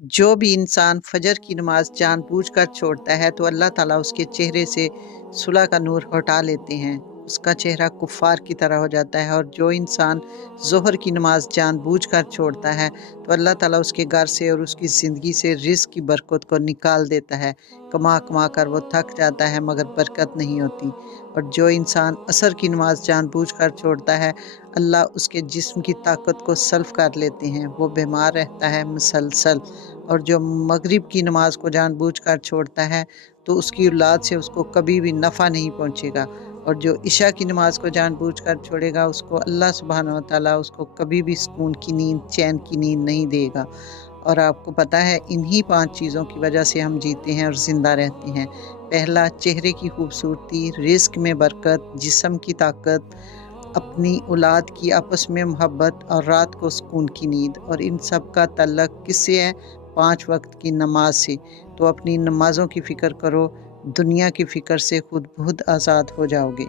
जो भी इंसान फजर की नमाज जानबूझकर छोड़ता है तो अल्लाह ताला उसके चेहरे से सुलह का नूर हटा लेते हैं, उसका चेहरा कुफ़ार की तरह हो जाता है। और जो इंसान ज़ोहर की नमाज जानबूझकर छोड़ता है तो अल्लाह ताला उसके घर से और उसकी ज़िंदगी से रिज़्क की बरकत को निकाल देता है। कमा कमा कर वो थक जाता है मगर बरकत नहीं होती। और जो इंसान असर की नमाज जानबूझकर छोड़ता है, अल्लाह उसके जिस्म की ताकत को सल्ब कर लेते हैं, वो बीमार रहता है मुसलसल। और जो मगरिब की नमाज को जानबूझकर छोड़ता है तो उसकी औलाद से उसको कभी भी नफ़ा नहीं पहुँचेगा। और जो इशा की नमाज को जानबूझकर छोड़ेगा उसको अल्लाह सुब्हानहू व तआला उसको कभी भी सुकून की नींद, चैन की नींद नहीं देगा। और आपको पता है इन्हीं 5 चीज़ों की वजह से हम जीते हैं और ज़िंदा रहते हैं। पहला, चेहरे की खूबसूरती, रिज़्क में बरकत, जिस्म की ताकत, अपनी औलाद की आपस में मोहब्बत और रात को सुकून की नींद। और इन सब का तल्लक किससे है? 5 वक़्त की नमाज से। तो अपनी नमाज़ों की फ़िक्र करो, दुनिया की फ़िक्र से खुद बहुत आज़ाद हो जाओगे।